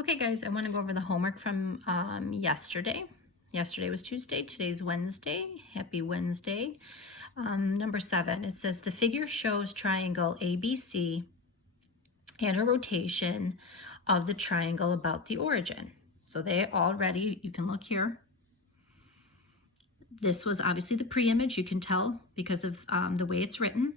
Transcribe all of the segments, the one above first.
Okay guys, I want to go over the homework from yesterday. Yesterday was Tuesday, today's Wednesday. Happy Wednesday. Number 7, it says the figure shows triangle ABC and a rotation of the triangle about the origin. So they already, you can look here. This was obviously the pre-image, you can tell because of the way it's written.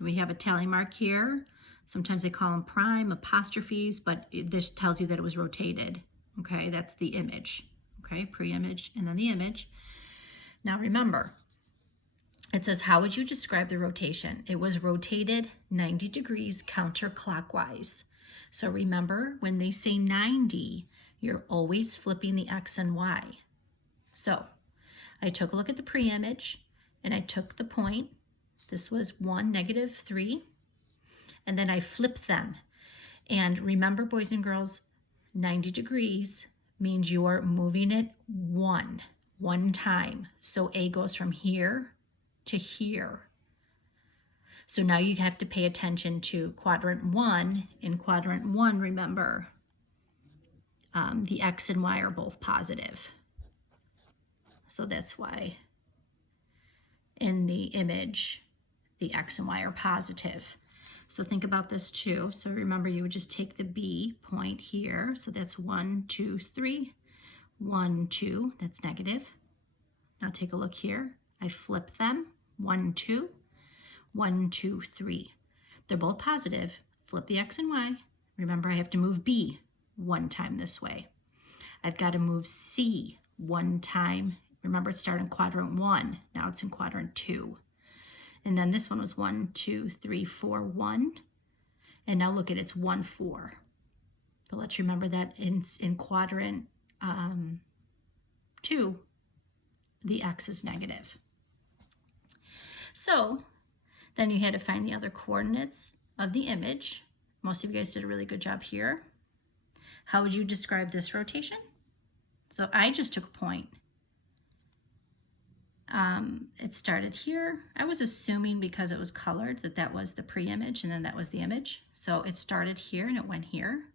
We have a tally mark here. Sometimes they call them prime, apostrophes, but this tells you that it was rotated. Okay, that's the image. Okay, pre-image and then the image. Now remember, it says, how would you describe the rotation? It was rotated 90 degrees counterclockwise. So remember, when they say 90, you're always flipping the X and Y. So I took a look at the pre-image and I took the point. This was 1, -3. And then I flipped them. And remember, boys and girls, 90 degrees means you are moving it one time. So A goes from here to here. So now you have to pay attention to quadrant 1. In quadrant 1, remember, the X and Y are both positive. So that's why in the image, the X and Y are positive. So think about this too. So remember, you would just take the B point here. So that's 1, 2, 3, 1, 2, that's negative. Now take a look here. I flip them, 1, 2, 1, 2, 3. They're both positive. Flip the X and Y. Remember, I have to move B 1 time this way. I've got to move C 1 time. Remember, it started in quadrant 1. Now it's in quadrant 2. And then this one was 1, 2, 3, 4, 1. And now look at it's 1, 4. But let's remember that in quadrant 2, the X is negative. So then you had to find the other coordinates of the image. Most of you guys did a really good job here. How would you describe this rotation? So I just took a point. It started here. I was assuming because it was colored that was the pre-image and then that was the image. So it started here and it went here.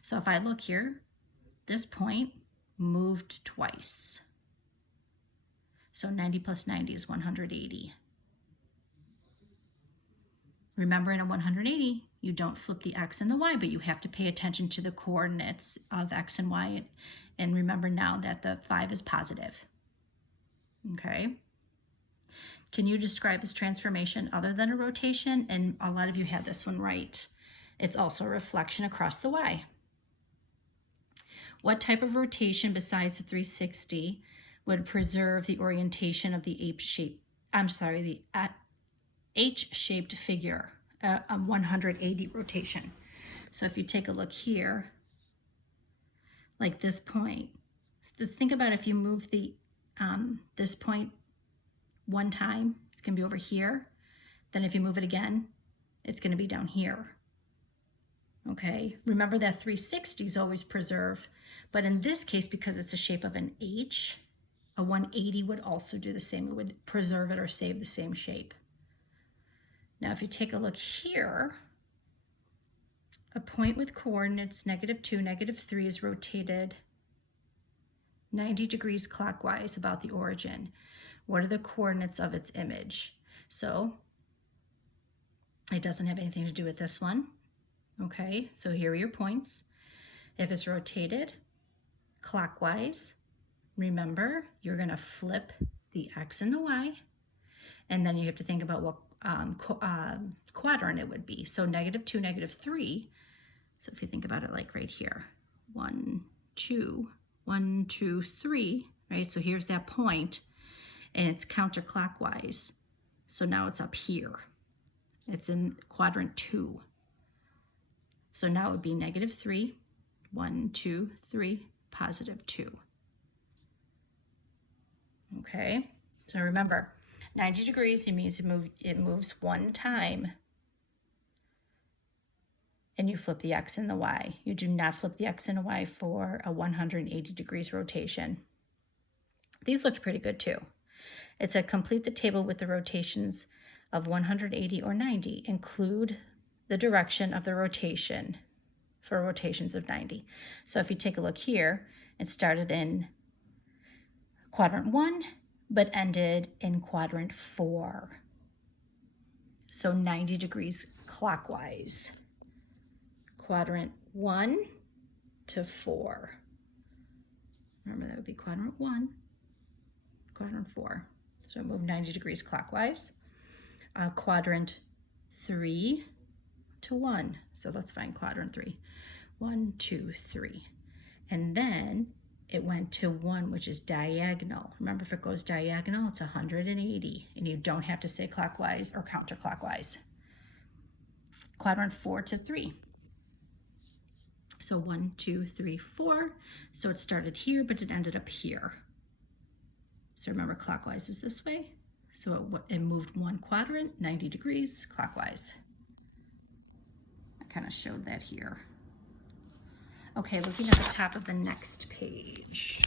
So if I look here, this point moved twice. So 90 plus 90 is 180. Remember, in a 180, you don't flip the X and the Y, but you have to pay attention to the coordinates of X and Y. And remember now that the 5 is positive. Okay. Can you describe this transformation other than a rotation? And a lot of you had this one right. It's also a reflection across the Y. What type of rotation besides the 360 would preserve the orientation of the H-shaped figure, a 180 rotation? So if you take a look here, like this point, just think about if you move the this point 1 time, it's going to be over here. Then if you move it again, it's going to be down here. Okay, remember that 360 is always preserved, but in this case, because it's the shape of an H, a 180 would also do the same. It would preserve it or save the same shape. Now, if you take a look here, a point with coordinates -2, -3 is rotated 90 degrees clockwise about the origin. What are the coordinates of its image? So it doesn't have anything to do with this one. Okay, so here are your points. If it's rotated clockwise, remember, you're going to flip the X and the Y, and then you have to think about what quadrant it would be. So -2, -3. So if you think about it like right here, 1, 2, 1, 2, 3, right? So here's that point, and it's counterclockwise. So now it's up here. It's in quadrant 2. So now it would be -3, 1, 2, 3, +2. Okay, so remember, 90 degrees, it means it moves 1 time, and you flip the X and the Y. You do not flip the X and the Y for a 180 degrees rotation. These looked pretty good too. It said complete the table with the rotations of 180 or 90. Include the direction of the rotation. for rotations of 90. So if you take a look here, it started in quadrant 1, but ended in quadrant 4. So 90 degrees clockwise. Quadrant 1 to 4. Remember, that would be quadrant 1, quadrant 4. So I move 90 degrees clockwise. Quadrant 3 to 1. So let's find quadrant 3. 1, 2, 3. And then it went to 1, which is diagonal. Remember, if it goes diagonal, it's 180, and you don't have to say clockwise or counterclockwise. Quadrant 4 to 3. So 1, 2, 3, 4. So it started here, but it ended up here. So remember, clockwise is this way. So it moved 1 quadrant, 90 degrees clockwise. I kind of showed that here. Okay, looking at the top of the next page.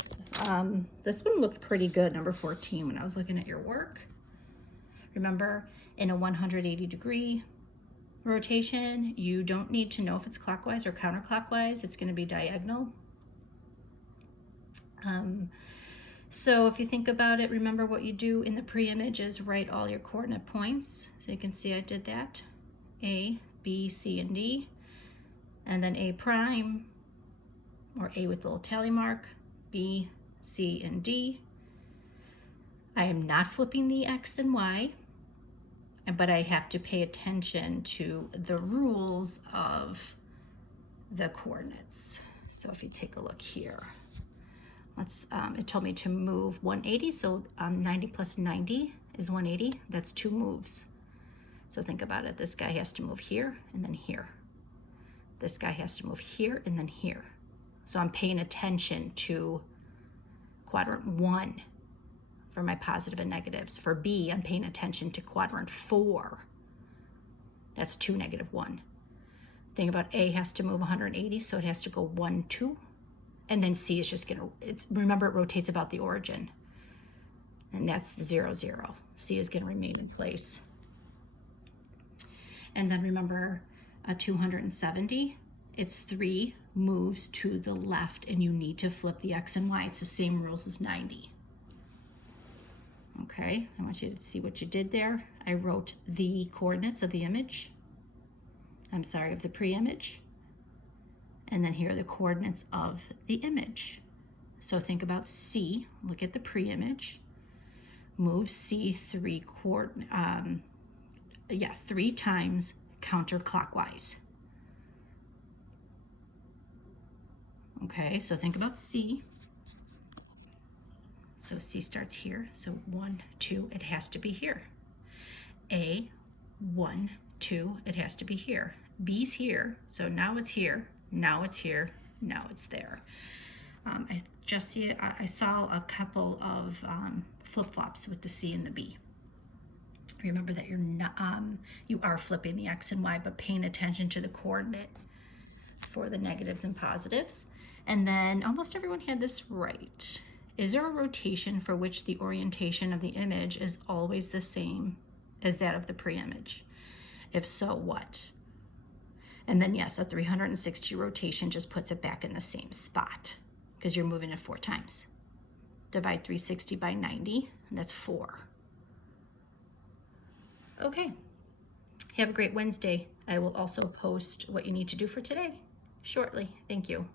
This one looked pretty good, number 14, when I was looking at your work. Remember, in a 180 degree rotation, you don't need to know if it's clockwise or counterclockwise. It's going to be diagonal. So if you think about it, remember what you do in the pre-image is write all your coordinate points. So you can see I did that. A, B, C, and D. And then A prime, or A with a little tally mark, B, C, and D. I am not flipping the X and Y, but I have to pay attention to the rules of the coordinates. So if you take a look here, it told me to move 180, so 90 plus 90 is 180. That's 2 moves. So think about it. This guy has to move here and then here. This guy has to move here and then here. So I'm paying attention to quadrant 1 for my positive and negatives. For B, I'm paying attention to quadrant 4. That's 2, -1. Think about A has to move 180, so it has to go 1, 2. And then C is just remember, it rotates about the origin. And that's the 0, 0. C is gonna remain in place. And then remember, 270, it's 3 moves to the left, and you need to flip the X and Y. It's the same rules as 90. Okay, I want you to see what you did there. I wrote the coordinates of the image. Of the pre-image. And then here are the coordinates of the image. So think about C, look at the pre-image. Move C 3 times counterclockwise. Okay, so think about C. So C starts here. So 1, 2, it has to be here. A, 1, 2, it has to be here. B's here, so now it's here, now it's here, now it's there. I saw a couple of flip-flops with the C and the B. Remember that you are flipping the X and Y, but paying attention to the coordinate for the negatives and positives. And then almost everyone had this right. Is there a rotation for which the orientation of the image is always the same as that of the pre-image? If so, what? And then yes, a 360 rotation just puts it back in the same spot because you're moving it 4 times. Divide 360 by 90, and that's 4. Okay, have a great Wednesday. I will also post what you need to do for today shortly. Thank you.